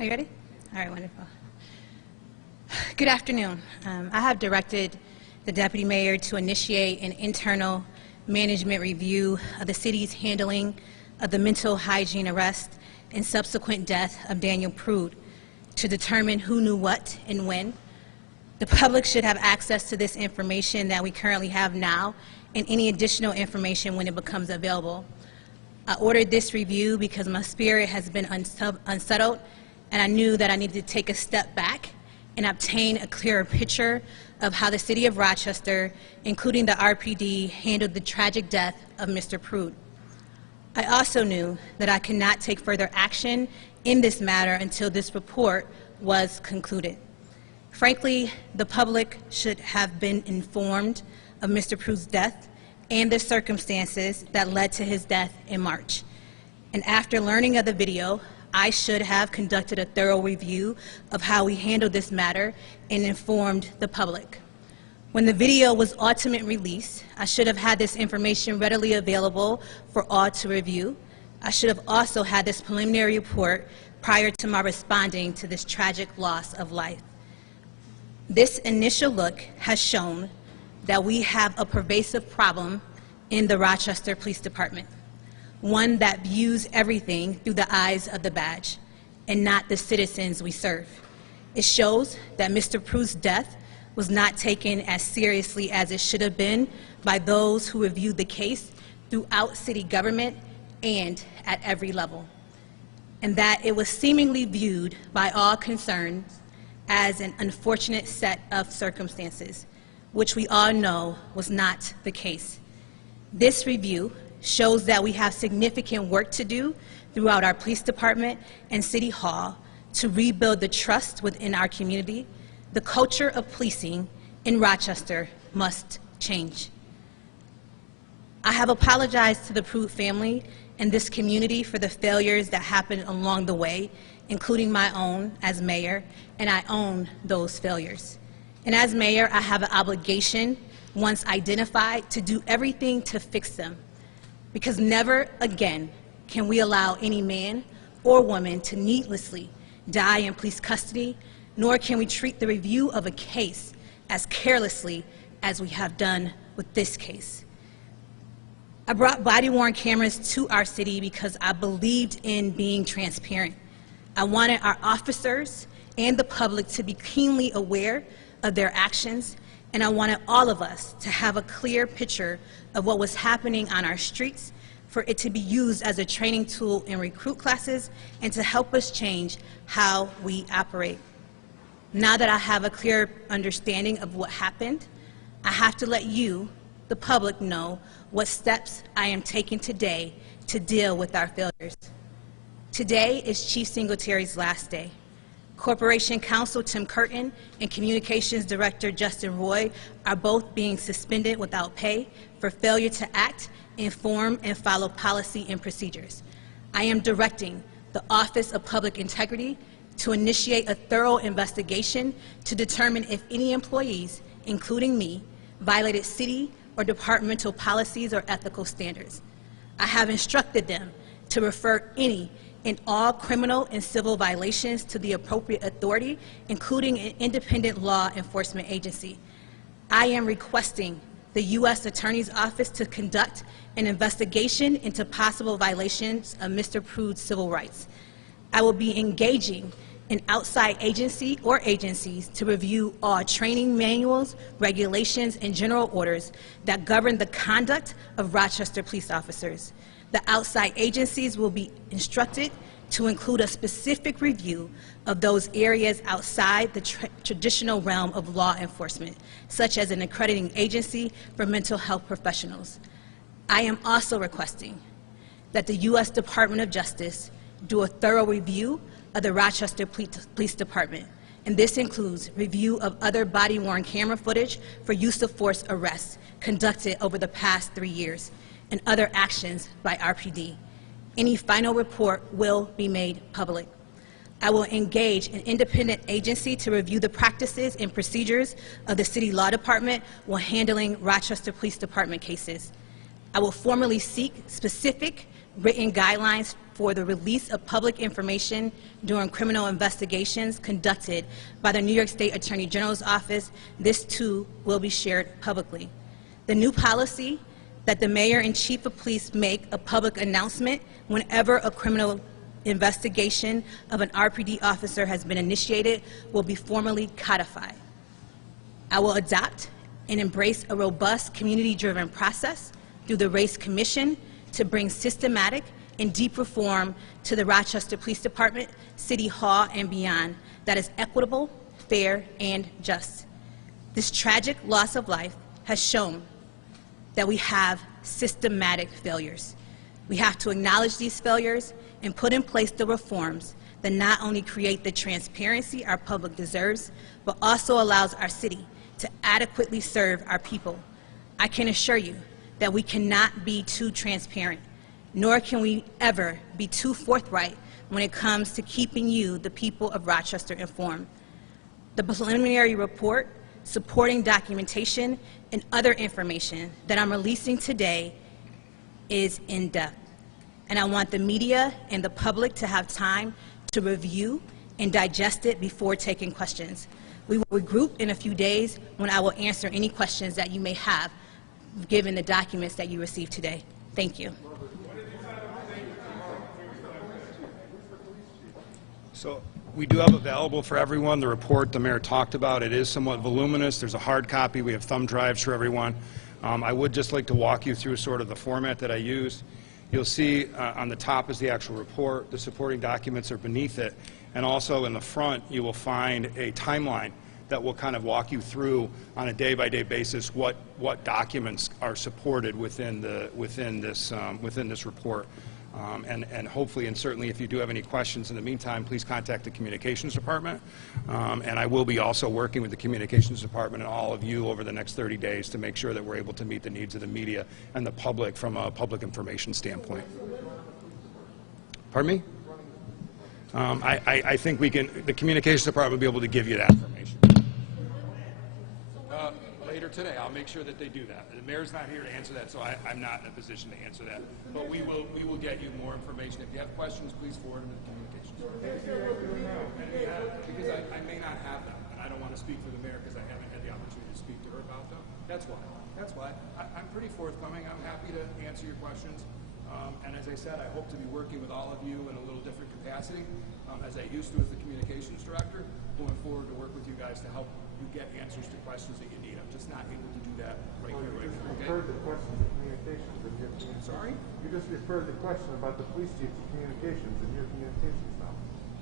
Are you ready? All right, wonderful. Good afternoon. I have directed the Deputy Mayor to initiate an internal management review of the city's handling of the mental hygiene arrest and subsequent death of Daniel Prude to determine who knew what and when. The public should have access to this information that we currently have now and any additional information when it becomes available. I ordered this review because my spirit has been unsettled, and I knew that I needed to take a step back and obtain a clearer picture of how the city of Rochester, including the RPD, handled the tragic death of Mr. Prude. I also knew that I could not take further action in this matter until this report was concluded. Frankly, the public should have been informed of Mr. Prude's death and the circumstances that led to his death in March. And after learning of the video, I should have conducted a thorough review of how we handled this matter and informed the public. When the video was ultimately released, I should have had this information readily available for all to review. I should have also had this preliminary report prior to my responding to this tragic loss of life. This initial look has shown that we have a pervasive problem in the Rochester Police Department, one that views everything through the eyes of the badge and not the citizens we serve. It shows that Mr. Prude's death was not taken as seriously as it should have been by those who reviewed the case throughout city government and at every level, and that it was seemingly viewed by all concerned as an unfortunate set of circumstances, which we all know was not the case. This review shows that we have significant work to do throughout our police department and City Hall to rebuild the trust within our community. The culture of policing in Rochester must change. I have apologized to the Prude family and this community for the failures that happened along the way, including my own as mayor, and I own those failures. And as mayor, I have an obligation, once identified, to do everything to fix them, because never again can we allow any man or woman to needlessly die in police custody, nor can we treat the review of a case as carelessly as we have done with this case. I brought body-worn cameras to our city because I believed in being transparent. I wanted our officers and the public to be keenly aware of their actions, and I wanted all of us to have a clear picture of what was happening on our streets, for it to be used as a training tool in recruit classes and to help us change how we operate. Now that I have a clear understanding of what happened, I have to let you, the public, know what steps I am taking today to deal with our failures. Today is Chief Singletary's last day. Corporation Counsel Tim Curtin and Communications Director Justin Roy are both being suspended without pay for failure to act, inform, and follow policy and procedures. I am directing the Office of Public Integrity to initiate a thorough investigation to determine if any employees, including me, violated city or departmental policies or ethical standards. I have instructed them to refer any and all criminal and civil violations to the appropriate authority, including an independent law enforcement agency. I am requesting the U.S. Attorney's Office to conduct an investigation into possible violations of Mr. Prude's civil rights. I will be engaging an outside agency or agencies to review all training manuals, regulations, and general orders that govern the conduct of Rochester police officers. The outside agencies will be instructed to include a specific review of those areas outside the traditional realm of law enforcement, such as an accrediting agency for mental health professionals. I am also requesting that the U.S. Department of Justice do a thorough review of the Rochester Police Department, and this includes review of other body-worn camera footage for use of force arrests conducted over the past 3 years, and other actions by RPD. Any final report will be made public. I will engage an independent agency to review the practices and procedures of the City Law Department while handling Rochester Police Department cases. I will formally seek specific written guidelines for the release of public information during criminal investigations conducted by the New York State Attorney General's office, this too will be shared publicly. The new policy that the mayor and chief of police make a public announcement whenever a criminal investigation of an RPD officer has been initiated will be formally codified. I will adopt and embrace a robust community-driven process through the Race Commission to bring systematic and deep reform to the Rochester Police Department, City Hall, and beyond that is equitable, fair, and just. This tragic loss of life has shown that we have systematic failures. We have to acknowledge these failures and put in place the reforms that not only create the transparency our public deserves, but also allows our city to adequately serve our people. I can assure you that we cannot be too transparent, nor can we ever be too forthright when it comes to keeping you, the people of Rochester, informed. The preliminary report, supporting documentation, and other information that I'm releasing today is in-depth, and I want the media and the public to have time to review and digest it before taking questions. We will regroup in a few days when I will answer any questions that you may have given the documents that you received today. Thank you. So we do have available for everyone the report the mayor talked about. It is somewhat voluminous. There's a hard copy. We have thumb drives for everyone. I would just like to walk you through sort of the format that I used. You'll see on the top is the actual report. The supporting documents are beneath it. And also in the front, you will find a timeline that will kind of walk you through on a day-by-day basis what documents are supported within this report. And hopefully and certainly if you do have any questions in the meantime, please contact the communications department. And I will be also working with the communications department and all of you over the next 30 days to make sure that we're able to meet the needs of the media and the public from a public information standpoint. Pardon me? I think the communications department will be able to give you that information. Later today, I'll make sure that they do that. The mayor's not here to answer that, so I'm not in a position to answer that. But we will get you more information. If you have questions, please forward them to the communications department. Because I may not have them, and I don't want to speak for the mayor because I haven't had the opportunity to speak to her about them. That's why. I'm pretty forthcoming. I'm happy to answer your questions. And as I said, I hope to be working with all of you in a little different capacity, as I used to as the communications director, going forward to work with you guys to help you get answers to questions that you need. I'm just not able to do that right here, right now. You referred the question to communications. Sorry? You just referred the question about the police chief to communications in your communications now,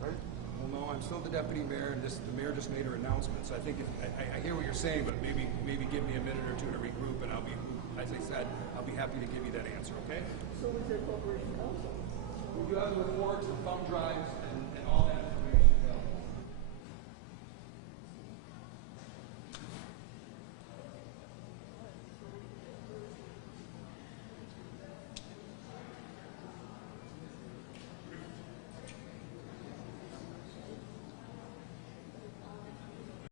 right? Well, no, I'm still the deputy mayor, and the mayor just made her announcement. So I think I hear what you're saying, but maybe give me a minute or two to regroup, and I'll be, as I said, I'll be happy to give you that answer. Okay? So is there corporation counsel? We do have the reports and thumb drives and all that.